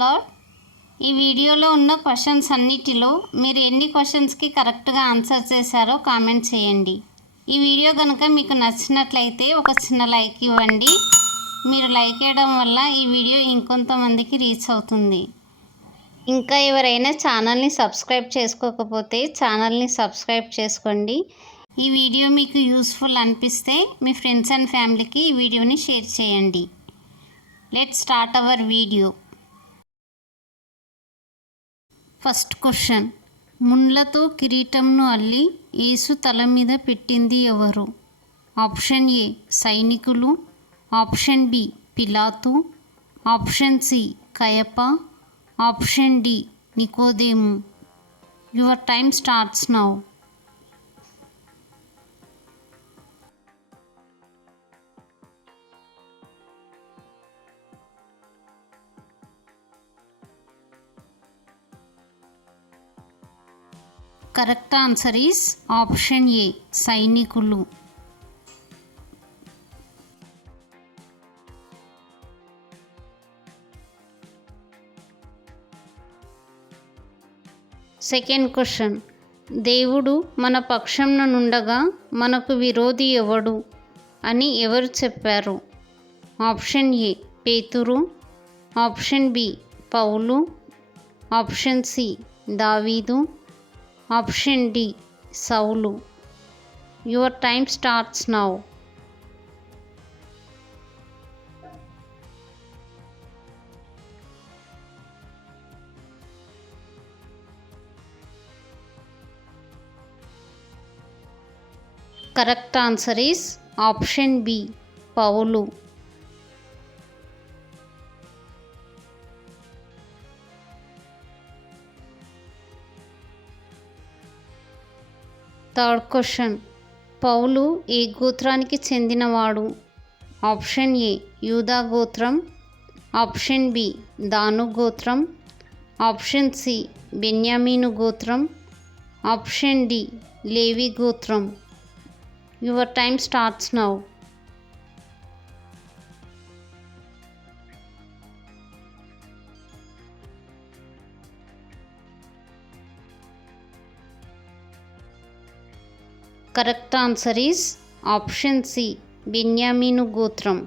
లార్డ్. ఈ వీడియోలో ఉన్న క్వశ్చన్స్ అన్నిటిలో మీరు ఎన్ని క్వశ్చన్స్కి కరెక్ట్గా ఆన్సర్ చేశారో కామెంట్ చేయండి. ఈ వీడియో కనుక మీకు నచ్చినట్లయితే ఒక చిన్న లైక్ ఇవ్వండి. మీరు లైక్ చేయడం వల్ల ఈ వీడియో ఇంకొంతమందికి రీచ్ అవుతుంది. ఇంకా ఎవరైనా ఛానల్ని సబ్స్క్రైబ్ చేసుకోకపోతే ఛానల్ని సబ్స్క్రైబ్ చేసుకోండి. ఈ వీడియో మీకు యూస్ఫుల్ అనిపిస్తే మీ ఫ్రెండ్స్ అండ్ ఫ్యామిలీకి ఈ వీడియోని షేర్ చేయండి. Let's start our video. First question. ముండ్లతో కిరీటంను అల్లి యేసు తల మీద పెట్టింది ఎవరు? ఆప్షన్ ఏ సైనికులు, ఆప్షన్ బి పిలాతు, ఆప్షన్ సి కయప, ఆప్షన్ డి నికోదేము. Your time starts now. Correct answer is option A సైనికులు. Second question. దేవుడు మన పక్షంన నుండగా మనకు విరోధి ఎవడు అని ఎవరు చెప్పారు? ఆప్షన్ ఏ పేతురు, ఆప్షన్ బి పౌలు, ఆప్షన్ సి దావీదు, ఆప్షన్ డి సౌలు. Your time starts now. Correct answer is option B పౌలు. Third question. పౌలు ఏ గోత్రానికి చెందినవాడు? ఆప్షన్ ఏ యూదా గోత్రం, ఆప్షన్ బి దాను గోత్రం, ఆప్షన్ సి బెన్యామీను గోత్రం, ఆప్షన్ డి లేవి గోత్రం. Your time starts now. Correct answer is option C బెన్యామీను గోత్రం.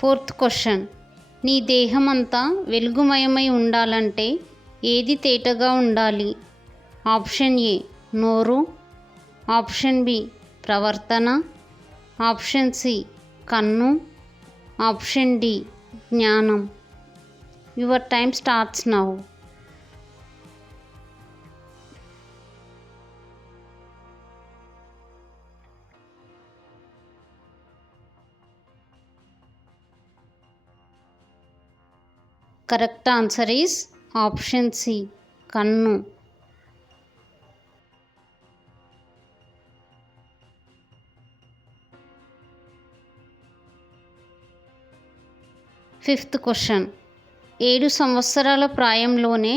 Fourth question. నీ దేహమంతా వెలుగుమయమై ఉండాలంటే ఏది తేటగా ఉండాలి? ఆప్షన్ ఏ నోరు, ఆప్షన్ బి ప్రవర్తన, ఆప్షన్ సి కన్ను, ఆప్షన్ డి జ్ఞానం. Your time starts now. Correct answer is option C కన్ను. Fifth question. 7 సంవత్సరాల ప్రాయంలోనే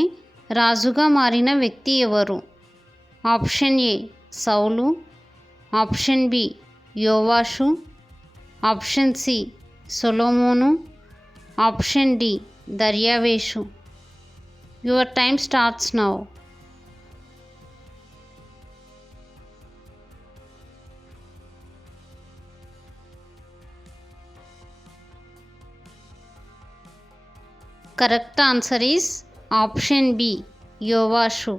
రాజుగా మారిన వ్యక్తి ఎవరు? ఆప్షన్ ఏ సౌలు, ఆప్షన్ బి యోవాషు, ఆప్షన్ సి సొలొమోను, ఆప్షన్ డి దర్యావేషు. Your time starts now. Correct answer is option B యోవాషు.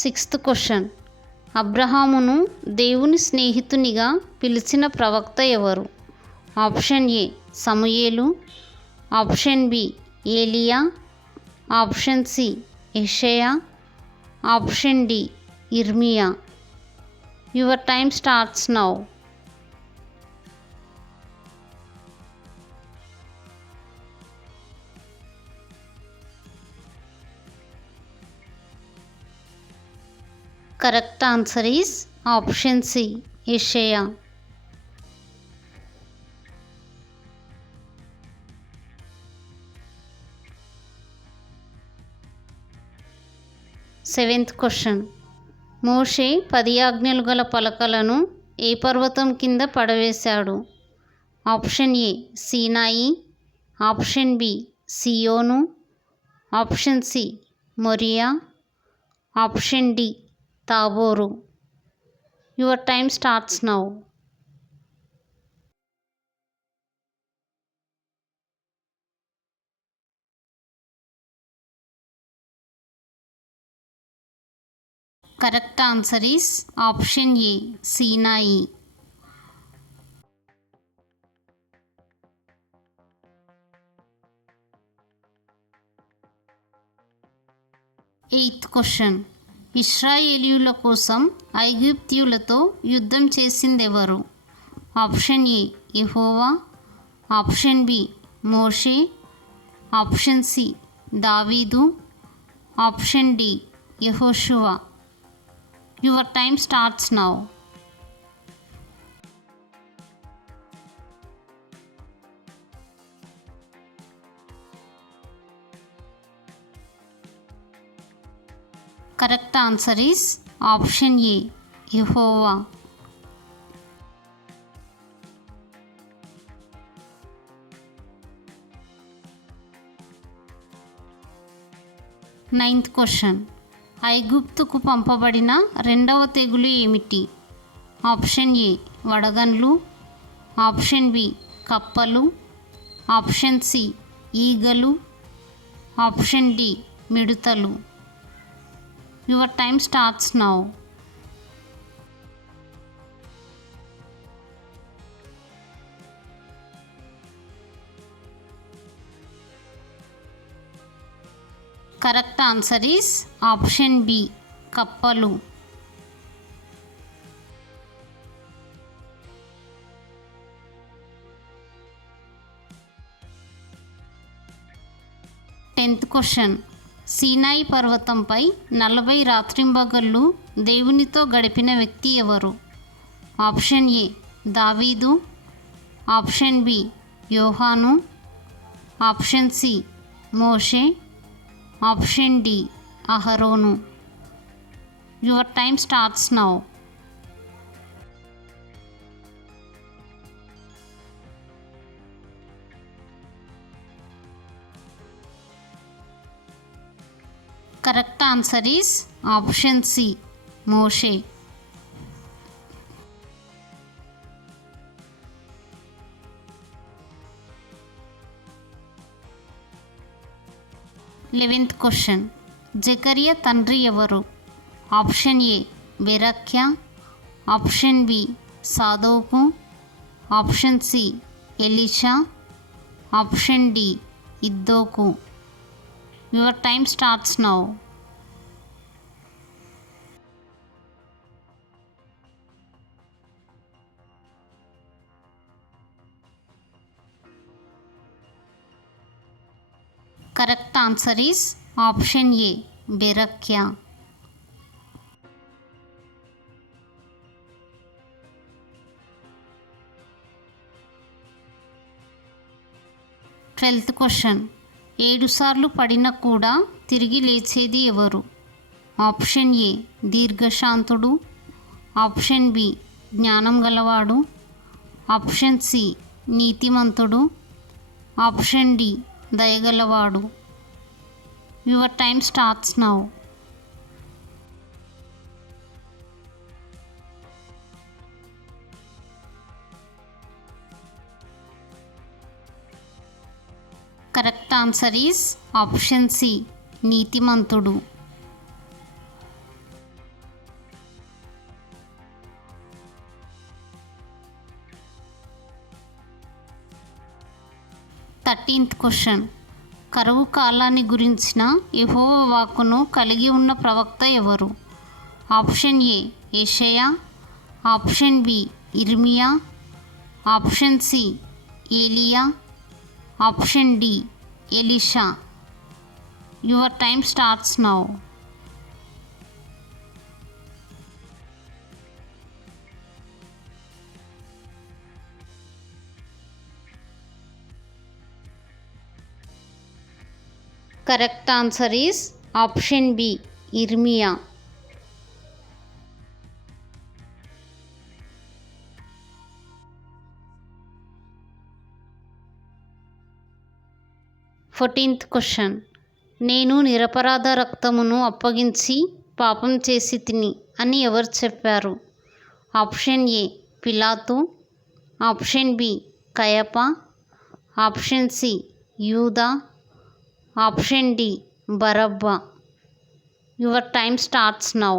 Sixth question. అబ్రహామును దేవుని స్నేహితునిగా పిలిచిన ప్రవక్త ఎవరు? ఆప్షన్ ఏ సమూయేలు, ఆప్షన్ బి ఏలియా, ఆప్షన్ సి యెషయా, ఆప్షన్ డి ఇర్మియా. Your time starts now. Correct answer is option C యెషయా. Seventh question. మోషే 10 ఆజ్ఞలు గల పలకలను ఏ పర్వతం కింద పడవేశాడు? ఆప్షన్ ఏ సీనాయి, ఆప్షన్ బి సియోను, ఆప్షన్ సి మొరియా, ఆప్షన్ డి తాబోరు. Your time starts now. Correct answer is option A సీనాయి. Eighth question. ఇశ్రాయేలీయుల కోసం ఐగుప్తీయులతో యుద్ధం చేసిందెవరు? ఆప్షన్ ఏ యెహోవా, ఆప్షన్ బి మోషే, ఆప్షన్ సి దావీదు, ఆప్షన్ డి యెహోషువ. Your time starts now. Correct answer is option A యెహోవా. Ninth question. ఐగుప్తుకు పంపబడిన రెండవ తెగులు ఏమిటి? ఆప్షన్ ఏ వడగండ్లు, ఆప్షన్ బి కప్పలు, ఆప్షన్ సి ఈగలు, ఆప్షన్ డి మిడుతలు. Your time starts now. Correct answer is option B కప్పలు. Tenth question. సీనాయి పర్వతంపై 40 రాత్రింబగళ్ళు దేవునితో గడిపిన వ్యక్తి ఎవరు? ఆప్షన్ ఏ దావీదు, ఆప్షన్ బి యోహాను, ఆప్షన్ సి మోషే, ఆప్షన్ డి అహరోను. Your time starts now. Correct answer is option C మోషే. Eleventh question. జకరియా తండ్రి ఎవరు? ఆప్షన్ ఏ బెరక్యా, ఆప్షన్ బి సాదోకు, option C Elisha, option D ఇద్దోకు. Your time starts now. Correct answer is option A బెరక్యా. Twelfth question. 7 సార్లు పడినా కూడా తిరిగి లేచేది ఎవరు? ఆప్షన్ ఏ దీర్ఘశాంతుడు, ఆప్షన్ బి జ్ఞానం గలవాడు, ఆప్షన్ సి నీతిమంతుడు, ఆప్షన్ డి దయగలవాడు. Your time starts now. Correct answer is option C నీతిమంతుడు. Thirteenth question. కరువు కాలాన్ని గురించిన యెహోవా వాక్కును కలిగి ఉన్న ప్రవక్త ఎవరు? ఆప్షన్ ఏ యెషయా, ఆప్షన్ బి ఇర్మియా, ఆప్షన్ సి ఏలియా, ఆప్షన్ డి ఎలీషా. Your time starts now. Correct answer is option B ఇర్మియా. 14th question. నేను నిరపరాధ రక్తమును అప్పగించి పాపం చేసి తిని అని ఎవరు చెప్పారు? ఆప్షన్ ఏ పిలాతు, ఆప్షన్ బి కయప, ఆప్షన్ సి యూదా, ఆప్షన్ డి బరబ్బా. Your time starts now.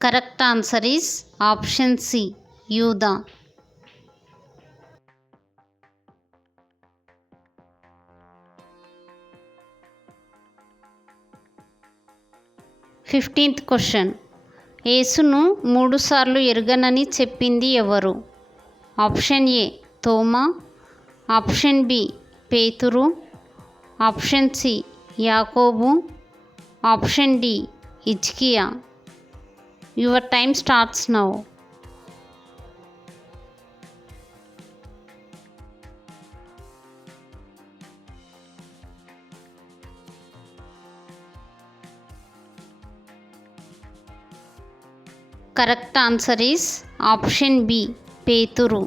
Correct answer is option C యూదా. 15th question. యేసును 3 సార్లు ఎరుగనని చెప్పింది ఎవరు? ఆప్షన్ ఏ తోమా, ఆప్షన్ బి పేతురు, ఆప్షన్ సి యాకోబు, ఆప్షన్ డి హిజ్కియా. Your time starts now. Correct answer is option B పేతురు.